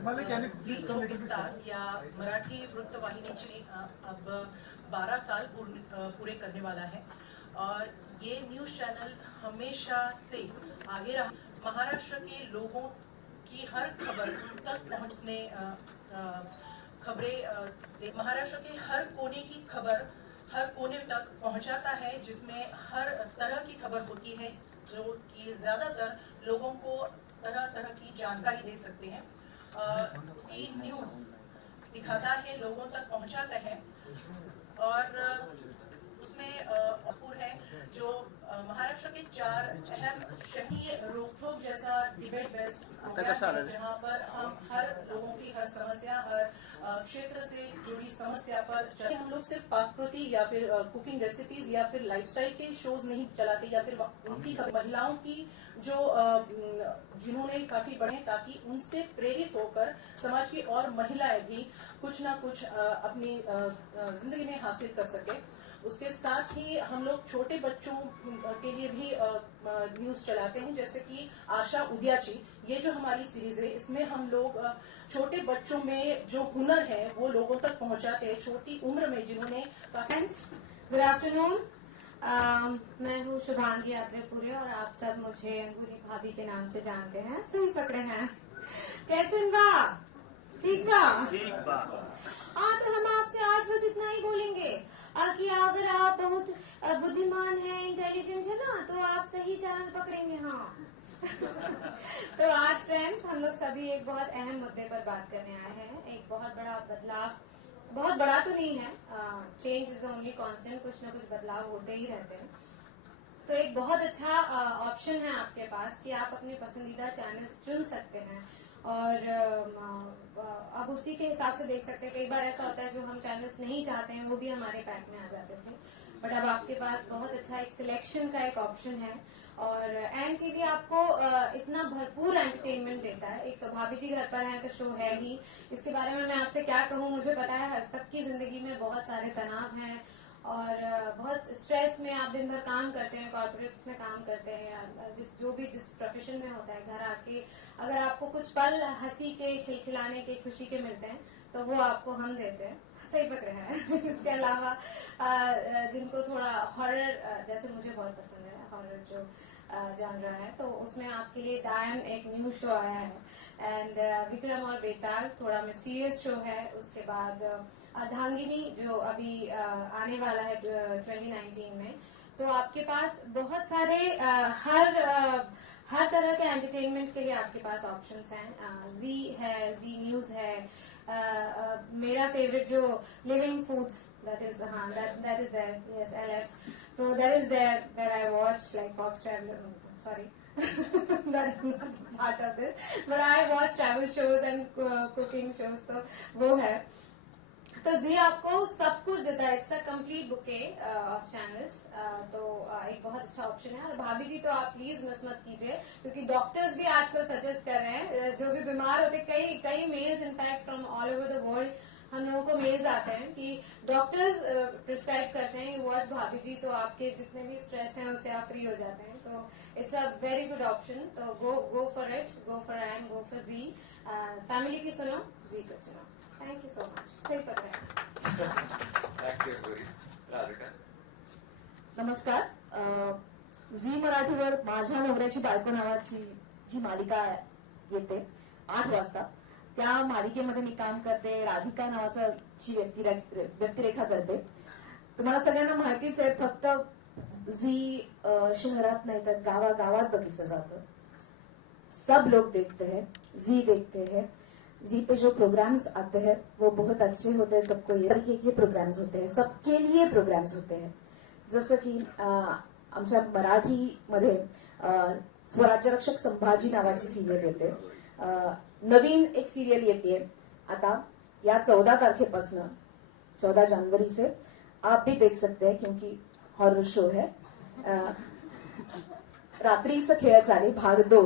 झी 24 तास या मराठी वृत्तवाहिनीची अब 12 साल पूरे करने वाला है और ये न्यूज़ चैनल हमेशा से आगे रहा। महाराष्ट्र के लोगों की हर खबर तक पहुंचने खबरें महाराष्ट्र के हर कोने की खबर हर कोने तक पहुंचाता है, जिसमें हर तरह की खबर होती है जो कि ज्यादातर लोगों को तरह तरह की जानकारी दे सकते हैं। उसकी न्यूज़ दिखाता है, लोगों तक पहुंचाता है और उसमें अपूर है जो महाराष्ट्र के 4 अहम शहरी रोकथोक जैसा डिबेट बेस्ड प्रोग्राम है, जहां पर हम हर लोगों की हर समस्या, हर क्षेत्र से जुड़ी समस्या पर चाहे हम लोग सिर्फ पाककृति या फिर कुकिंग रेसिपीज या फिर लाइफस्टाइल के शोज नहीं चलाते या फिर उनकी महिलाओं की जो जिन्होंने काफी बढ़े, ताकि उनसे प्रेरित होकर समाज की और महिलाएं भी कुछ ना कुछ अपनी जिंदगी में हासिल कर सके। उसके साथ ही हम लोग छोटे बच्चों के लिए भी न्यूज चलाते हैं, जैसे कि आशा उद्याची। ये जो हमारी सीरीज है, इसमें हम लोग छोटे बच्चों में जो हुनर है वो लोगों तक पहुंचाते हैं, छोटी उम्र में जिन्होंने। गुड आफ्टरनून, मैं हूँ शुभांगी आत्रेपुरे और आप सब मुझे अंगूरी भाभी के नाम से जानते हैं। सही पकड़े हैं। कैसे बा? ठीक बा? हाँ, तो हम आपसे आज बस इतना ही बोलेंगे कि अगर आप बहुत बुद्धिमान हैं, इंटेलिजेंट है ना, तो आप सही चैनल पकड़ेंगे। हाँ तो आज फ्रेंड्स, हम लोग सभी एक बहुत अहम मुद्दे पर बात करने आए हैं। एक बहुत बड़ा बदलाव, बहुत बड़ा तो नहीं है, चेंज इज ओनली कांस्टेंट, कुछ ना कुछ बदलाव होते ही रहते हैं। तो एक बहुत अच्छा ऑप्शन है आपके पास कि आप अपने पसंदीदा चैनल्स चुन सकते हैं और अब उसी के हिसाब से देख सकते हैं। कई बार ऐसा होता है जो हम चैनल्स नहीं चाहते हैं वो भी हमारे पैक में आ जाते थे, बट अब आपके पास बहुत अच्छा एक सिलेक्शन का एक ऑप्शन है। और एम टीवी आपको इतना भरपूर एंटरटेनमेंट देता है। एक तो भाभी जी घर पर हैं तो शो है ही, इसके बारे में मैं आपसे क्या कहूँ। मुझे पता है सबकी जिंदगी में बहुत सारे तनाव हैं और बहुत स्ट्रेस में आप दिन भर काम करते हैं, कॉर्पोरेट्स में काम करते हैं, जिस प्रोफेशन में होता है, घर आके अगर आपको कुछ पल हंसी के, खिलखिलाने के, खुशी के मिलते हैं तो वो आपको हम देते हैं। सही पकड़े हैं। इसके अलावा जिनको थोड़ा हॉरर, जैसे मुझे बहुत पसंद है हॉरर जो जान रहा है, तो उसमें आपके लिए डायन एक न्यू शो आया है एंड विक्रम और बेताल थोड़ा मिस्टीरियस शो है। उसके बाद अर्धांगिनी जो अभी आने वाला है 2019 में। तो आपके पास बहुत सारे हर तरह के एंटरटेनमेंट के लिए आपके पास ऑप्शंस हैं। जी है, जी न्यूज है, मेरा फेवरेट जो living foods, that is there, yes LF, तो that is there I watch like Fox Travel, sorry that's not part of this, but I watch travel shows and cooking shows, तो वो है। तो जी आपको सब कुछ देता है, it's a complete bouquet of channels. तो एक बहुत अच्छा ऑप्शन है। और भाभी जी तो आप प्लीज मिस मत कीजिए, क्योंकि डॉक्टर्स भी आजकल सजेस्ट कर रहे हैं, जो भी बीमार होते, कई mails in fact from all over the world हम लोगों को मेल्स आते हैं कि डॉक्टर्स प्रिस्क्राइब करते हैं यू वॉच भाभी जी, तो आपके जितने भी स्ट्रेस हैं उससे आप फ्री हो जाते हैं। तो it's a very good option. तो go for it, go for M, go for Zee. Family की सुनो, जी को सुनो। Thank you so much. सही पकड़ा। नमस्कार। झी मराठीवर माझ्या नवऱ्याची बायको नावाची जी मालिका येते 8 वाजता, त्या मालिकेमध्ये मी काम करते, राधिका नावाचा जी व्यक्तिरेखा करते। तुम्हाला सगळ्यांना माहितीच आहे, फक्त झी शहरात नाही तर गावागावात बघितलं जातं। सब लोग देखते हैं, जी देखते हैं। जी पे जो प्रोग्राम्स आते हैं वो बहुत अच्छे होते हैं, सबको ये प्रोग्राम्स होते हैं, सबके लिए प्रोग्राम्स होते हैं। जसं की आमच्या मराठीमध्ये स्वराज्यरक्षक संभाजी नावाची सिरियल येते, नवीन एक सिरियल येते आता या 14 तारखेपासून, 14 जनवरी से आप भी देख सकते हैं, क्योंकि हॉरर शो है। रात्रीचं खेळ झाले भाग 2।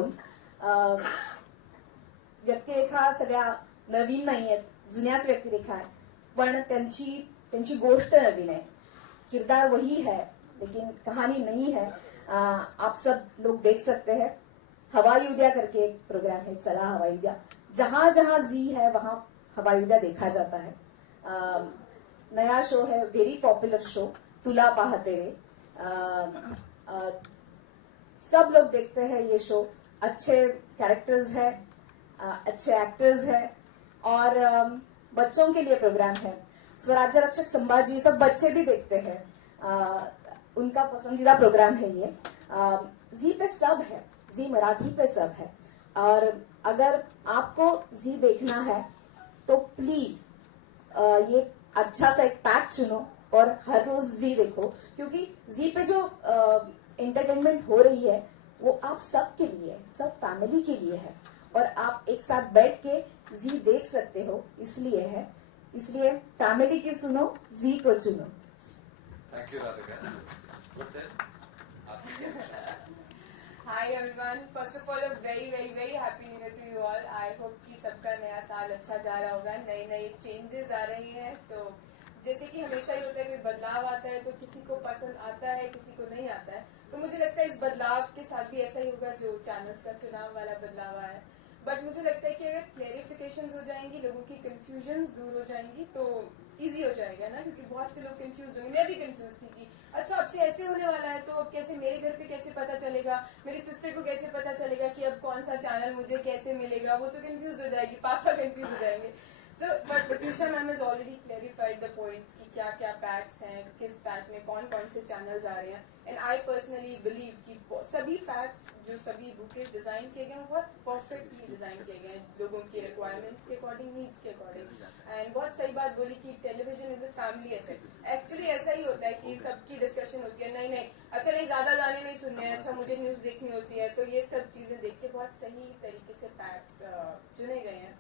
व्यक्तिरेखा सगळ्या नवीन नाही आहेत, जुन्याच व्यक्तिरेखा आहे, पण त्यांची गोष्ट नवीन आहे, किरदार वही है लेकिन कहानी नहीं है। आप सब लोग देख सकते हैं। हवाई उद्या करके एक प्रोग्राम है, चला हवाई उद्या, जहां जहां जी है वहां हवाई अड्डा देखा जाता है। नया शो है, वेरी पॉपुलर शो, तुला पाहते रे। सब लोग देखते हैं ये शो, अच्छे कैरेक्टर्स है, अच्छे एक्टर्स है, और बच्चों के लिए प्रोग्राम है। स्वराज्य रक्षक संभाजी सब बच्चे भी देखते हैं, उनका पसंदीदा प्रोग्राम है ये। जी पे सब है, जी मराठी पे सब है। और अगर आपको जी देखना है तो प्लीज ये अच्छा सा एक पैक चुनो और हर रोज जी देखो, क्योंकि जी पे जो एंटरटेनमेंट हो रही है वो आप सब के लिए, सब फैमिली के लिए है, और आप एक साथ बैठ के जी देख सकते हो, इसलिए है। इसलिए फैमिली की सुनो, जी को चुनो। Thank you Radhika. Hi everyone. First of all, a very happy new year to you all. I hope कि सबका नया साल अच्छा जा रहा होगा, नई चेंजेस आ रही हैं। So जैसे कि हमेशा ही होता है, कोई बदलाव आता है तो किसी को पसंद आता है, किसी को नहीं आता है। तो मुझे लगता है इस बदलाव के साथ भी ऐसा ही होगा जो चैनल्स का चुनाव वाला बदलाव आया है। बट मुझे लगता है कि अगर क्लेरिफिकेशन हो जाएंगी, लोगों की कंफ्यूजन दूर हो जाएंगी तो इजी हो जाएगा ना, क्योंकि बहुत से लोग कंफ्यूज होंगे। मैं भी कंफ्यूज थी कि अच्छा अब से ऐसे होने वाला है, तो अब कैसे मेरे घर पे कैसे पता चलेगा, मेरी सिस्टर को कैसे पता चलेगा कि अब कौन सा चैनल मुझे कैसे मिलेगा, वो तो कंफ्यूज हो जाएगी, पापा कंफ्यूज हो जाएंगे। So but Tusha ma'am has already clarified the points कि क्या क्या पैक्स हैं, किस पैक में कौन कौन से चैनल्स आ रहे हैं। एंड आई पर्सनली बिलीव कि सभी पैक्स जो सभी बुकेज डिजाइन किए गए हैं बहुत परफेक्टली डिजाइन किए गए हैं, लोगों के रिक्वायरमेंट्स के अकॉर्डिंग, नीड्स के अकॉर्डिंग। एंड बहुत सही बात बोली कि television is a family asset. Actually ऐसा ही होता है कि सबकी डिस्कशन होती है, नहीं अच्छा नहीं ज्यादा गाने नहीं सुनने हैं, अच्छा मुझे न्यूज देखनी होती है, तो ये सब चीजें देख के बहुत सही तरीके से पैक्स चुने गए हैं।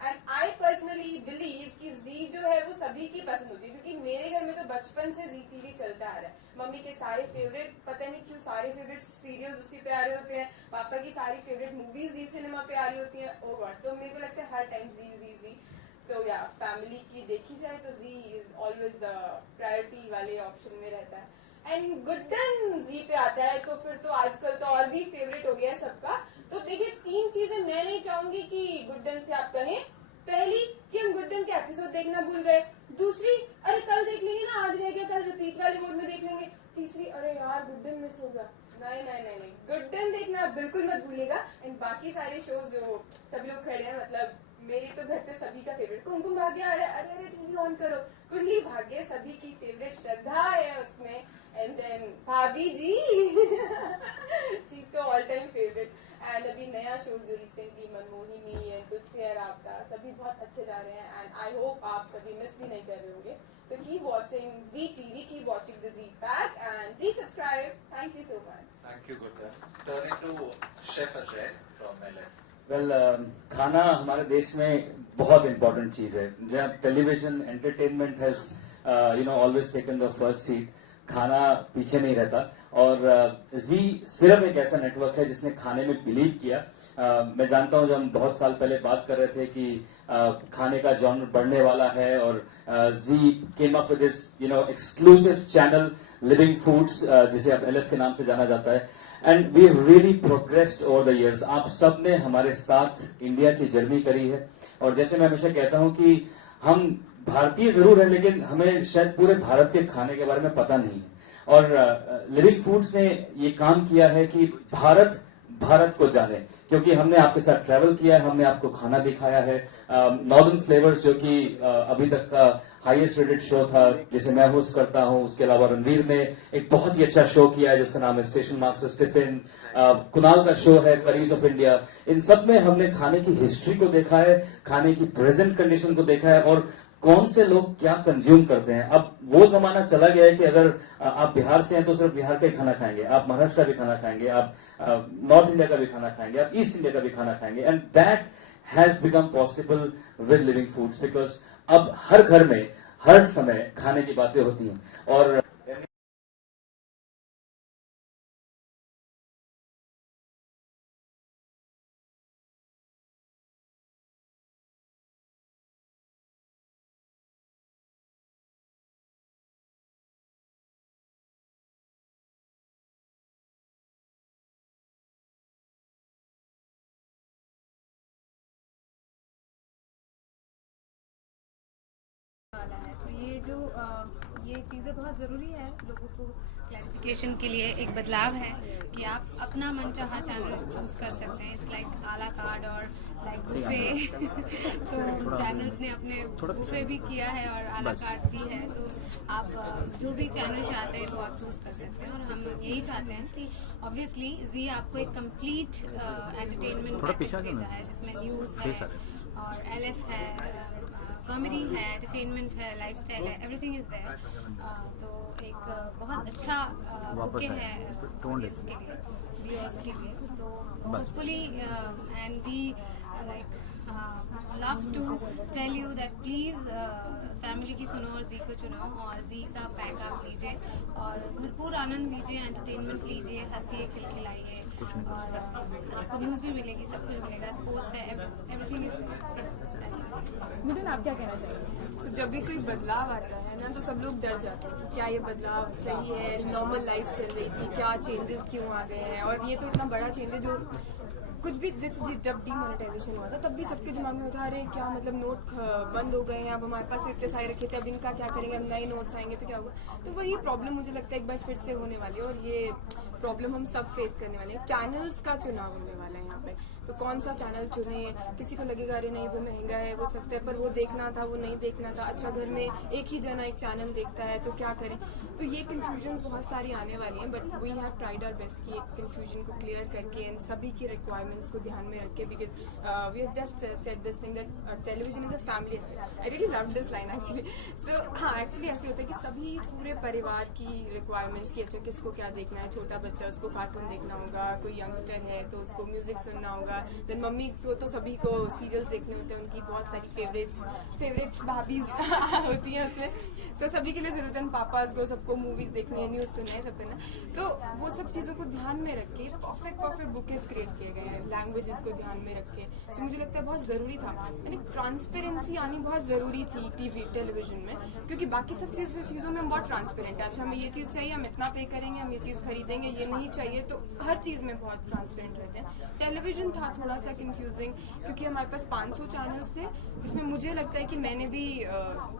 एंड आई पर्सनली बिलीव कि जी जो है वो सभी की पसंद होती है, क्योंकि मेरे घर में तो बचपन से जी टीवी चलता आ रहा है। मम्मी के सारे फेवरेट, पता नहीं क्यों सारे फेवरेट सीरियल्स उसी पे आ रहे होते हैं, पापा की सारी फेवरेट मूवीज जी सिनेमा पे आ रही होती हैं। ओ गॉड, तो मेरे को लगता है हर टाइम जी। सो या फैमिली की देखी जाए तो जी इज ऑलवेज द प्रायोरिटी वाले ऑप्शन में रहता है। एंड गुड्डन जी पे आता है तो फिर तो आजकल तो और भी फेवरेट हो गया है सबका। तो देखिए, 3 चीजें मैं नहीं चाहूंगी कि गुड्डन से आप कहें। पहली कि हम गुड्डन के एपिसोड देखना भूल गए। दूसरी, अरे कल देख लेंगे ना, आज रह गया, कल रिपीट वाले मोड में देख लेंगे। तीसरी, अरे यार गुड्डन मिस होगा। नहीं, गुड्डन देखना बिल्कुल मत भूलिएगा। एंड बाकी सारे शोज जो सभी लोग खड़े हैं, मतलब मेरी तो घर पे सभी का फेवरेट कुमकुम भाग्य आ रहा है, अरे टीवी ऑन करो, कुंडली भाग्य सभी की फेवरेट, श्रद्धा है उसमें। एंड देन भाभी जी शी इज तो ऑल टाइम फेवरेट। एंड अभी नया शोज जो रिसेंटली मनमोहिनी एंड तुलसी है आपका, सभी बहुत अच्छे जा रहे हैं। एंड आई होप आप सभी मिस भी नहीं कर रहे होंगे। So keep watching Z TV, keep watching the Z Pack, and please subscribe. Thank you so much. Thank you, Gurda. Turning to Chef Ajay from LF. Well खाना हमारे देश में बहुत इम्पोर्टेंट चीज है। जहाँ television entertainment has always taken the first seat, खाना पीछे नहीं रहता। और जी सिर्फ एक ऐसा नेटवर्क है जिसने खाने में बिलीव किया। मैं जानता हूं, जब हम बहुत साल पहले बात कर रहे थे कि खाने का जॉनर बढ़ने वाला है, और Zee came up with this exclusive channel Living Foods, जिसे अब एलएफ के नाम से जाना जाता है। And we really progressed over the years. आप सब ने हमारे साथ इंडिया की जर्नी करी है, और जैसे मैं हमेशा कहता हूं कि हम भारतीय जरूर है, लेकिन हमें शायद पूरे भारत के खाने के बारे में पता नहीं है। और लिविंग फूड्स ने ये काम किया है कि भारत भारत को जाने, क्योंकि हमने आपके साथ ट्रैवल किया है, हमने आपको खाना दिखाया है। नॉर्दर्न फ्लेवर्स जो कि अभी तक का हाईएस्ट रेटेड शो था, जिसे मैं होस्ट करता हूं। उसके अलावा रणवीर ने एक बहुत ही अच्छा शो किया है जिसका नाम है स्टेशन मास्टर टिफिन। कुणाल का शो है करीज ऑफ इंडिया। इन सब में हमने खाने की हिस्ट्री को देखा है, खाने की प्रेजेंट कंडीशन को देखा है, और कौन से लोग क्या कंज्यूम करते हैं। अब वो जमाना चला गया है कि अगर आप बिहार से हैं तो सिर्फ बिहार का ही खाना खाएंगे, आप महाराष्ट्र का भी खाना खाएंगे, आप नॉर्थ इंडिया का भी खाना खाएंगे, आप ईस्ट इंडिया का भी खाना खाएंगे। And that has become possible with living foods, because अब हर घर में हर समय खाने की बातें होती हैं। और ये चीज़ें बहुत ज़रूरी है लोगों को क्लैरिफिकेशन के लिए। एक बदलाव है कि आप अपना मनचाहा चैनल चूज़ कर सकते हैं। इट्स लाइक आला कार्ड और लाइक बुफे। तो चैनल्स ने अपने बुफे भी किया है और आला कार्ड भी है, तो आप जो भी चैनल चाहते हैं वो आप चूज़ कर सकते हैं। और हम यही चाहते हैं कि ऑब्वियसली जी आपको एक कंप्लीट एंटरटेनमेंट पैकेज देता है जिसमें न्यूज़ है और LF है, कॉमेडी है, एंटरटेनमेंट है, लाइफस्टाइल है, एवरीथिंग इज देयर। तो एक बहुत अच्छा बुके है ऑडियंस के लिए, व्यूअर्स के लिए। तो hopefully and we like love to tell you that please family की सुनो और जी को चुनो और जी का पैक आप लीजिए और भरपूर आनंद लीजिए, एंटरटेनमेंट लीजिए, हंसिए, खिलखिलाइए और आपको न्यूज़ भी मिलेगी, सब कुछ मिलेगा, स्पोर्ट्स है, एवरीथिंग इज। मुझे आप क्या कहना चाहिए? तो जब भी कोई बदलाव आता है ना तो सब लोग डर जाते हैं कि क्या ये बदलाव सही है, नॉर्मल लाइफ चल रही थी, क्या चेंजेस क्यों आ गए हैं। और ये तो इतना बड़ा चेंज है जो कुछ भी जैसे जब डीमोनेटाइजेशन हुआ था तब भी सबके दिमाग में होता अरे क्या मतलब नोट बंद हो गए हैं, अब हमारे पास इतने सारे रखे थे, अब इनका क्या करेंगे, अब नए नोट्स आएंगे तो क्या होगा। तो वही प्रॉब्लम मुझे लगता है एक बार फिर से होने वाली है और ये प्रॉब्लम हम सब फेस करने वाले हैं। चैनल्स का चुनाव होने वाला है यहाँ पे, तो कौन सा चैनल चुने। किसी को लगेगा अरे नहीं वो महंगा है, वो सस्ता है, पर वो देखना था, वो नहीं देखना था। अच्छा घर में एक ही जना एक चैनल देखता है तो क्या करें। तो ये कन्फ्यूजन्स बहुत सारी आने वाली हैं, but we have tried our best कि एक कन्फ्यूजन को क्लियर करके एंड सभी की रिक्वायरमेंट्स को ध्यान में रख के, because we have just said this thing that television is a family asset. I really love this line actually. So हाँ, एक्चुअली ऐसे होता है कि सभी पूरे परिवार की रिक्वायरमेंट्स की, अच्छा किसको क्या देखना है, छोटा बच्चा उसको कार्टून देखना होगा, कोई यंगस्टर है तो उसको म्यूजिक सुनना होगा, देन मम्मी को तो सभी को सीरियल्स देखने होते हैं, उनकी बहुत सारी फेवरेट्स भाभी होती हैं उसमें। तो सभी के लिए जरूरत है, पापास को सबको मूवीज देखनी है, न्यूज़ सुनना है, सब करना। तो वो सब चीज़ों को ध्यान में रख के परफेक्ट बुकेज क्रिएट किए गए हैं, लैंग्वेजेस को ध्यान में रख के, जो मुझे लगता है बहुत ज़रूरी था। यानी ट्रांसपेरेंसी आनी बहुत ज़रूरी थी टेलीविजन में, क्योंकि बाकी सब चीज़ों में हम बहुत ट्रांसपेरेंट है। अच्छा हमें ये चीज़ चाहिए, हम इतना पे करेंगे, हम ये चीज़ खरीदेंगे, ये नहीं चाहिए, तो हर चीज़ में बहुत ट्रांसपेरेंट रहते हैं। टेलीविजन था थोड़ा सा कंफ्यूजिंग, क्योंकि हमारे पास 500 चैनल्स थे, जिसमें मुझे लगता है कि मैंने भी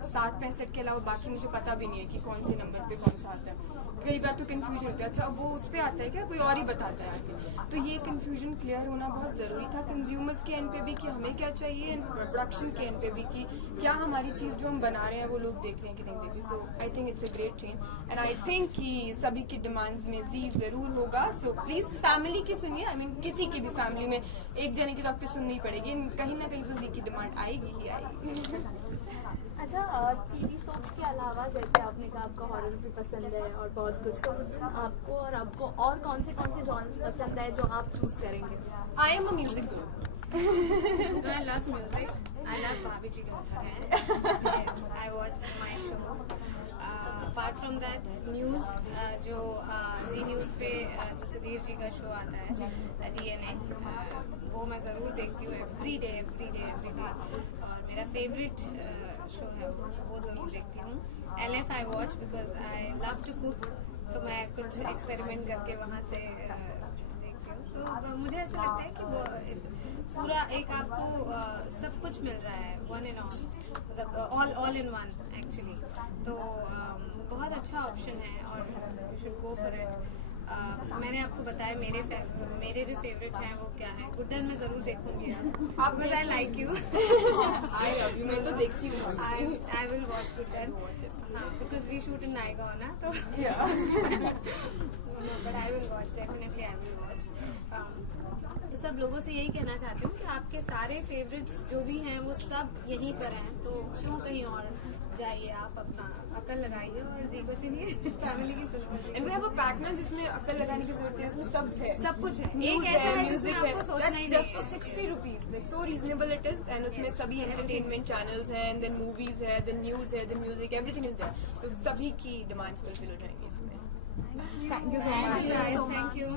60-65 के अलावा बाकी मुझे पता भी नहीं है कि कौन से नंबर पे कौन सा आता है। कई बार तो कंफ्यूजन होता है, अच्छा वो उस पर आता है क्या, कोई और ही बताता है आगे। तो ये कंफ्यूजन क्लियर होना बहुत ज़रूरी था कंज्यूमर्स के एंड पे भी कि हमें क्या चाहिए, एंड प्रोडक्शन के एंड पे भी कि क्या हमारी चीज़ जो हम बना रहे हैं वो लोग देख रहे हैं कि नहीं देख रहे। So I think it's a great change and I think कि सभी की डिमांड्स में जी ज़रूर होगा। सो प्लीज़ फैमिली की सुनिए, आई मीन किसी की भी फैमिली में एक जने की तो आपको सुननी पड़ेगी, कहीं ना कहीं तो जी की डिमांड आएगी ही आएगी। अच्छा, टीवी सोप्स के अलावा जैसे आपने कहा आपको हॉरर भी पसंद है और बहुत कुछ, तो आपको और कौन से जॉनर पसंद है जो आप चूज करेंगे? I am a music girl. I love music. I love Bhabhi Ji Girlfriend. Yes, I watch my show. Apart from that, news जो जी न्यूज़ पे जो सुधीर जी का शो आता है DNA, वो मैं ज़रूर देखती हूँ एवरी डे। और मेरा फेवरेट शो है वो ज़रूर देखती हूँ। LF I watch because I love to cook, तो मैं कुछ एक्सपेरिमेंट करके वहाँ से देखती हूँ। तो मुझे ऐसा लगता है कि वो पूरा एक आपको सब कुछ मिल रहा है, वन एंड ऑल, मतलब ऑल इन वन एक्चुअली। तो बहुत अच्छा ऑप्शन है और you should go for it. मैंने आपको बताया मेरे जो फेवरेट हैं वो क्या है। गुड्डन मैं जरूर देखूंगी आप, because I like you. I love you, मैं तो देखती हूँ। आई विल वॉच गुड्डन, हाँ, because we shoot in Naigaon ना, तो but I will watch, definitely I will watch. तो सब लोगों से यही कहना चाहती हूँ कि आपके सारे फेवरेट्स जो भी हैं वो सब यहीं पर हैं, तो क्यों कहीं और जाइए, आप अपना अकल लगाइए और जी को चुनिए, फैमिली की सुनिए। And we have a pack ना जिसमें अकल लगाने की जरूरत है, उसमें सब है, सब कुछ है, न्यूज़ एक ऐसा है, है म्यूजिक जिसमें है, आपको सोचना ही जस्ट नहीं for 60 rupees, like so reasonable it is. And उसमें सभी एंटरटेनमेंट चैनल्स हैं, देन मूवीज है, देन न्यूज है, then music, everything is there. So सभी की डिमांड्स फुलफिल हो जाएंगी इसमें। Thank you so much. Thank you.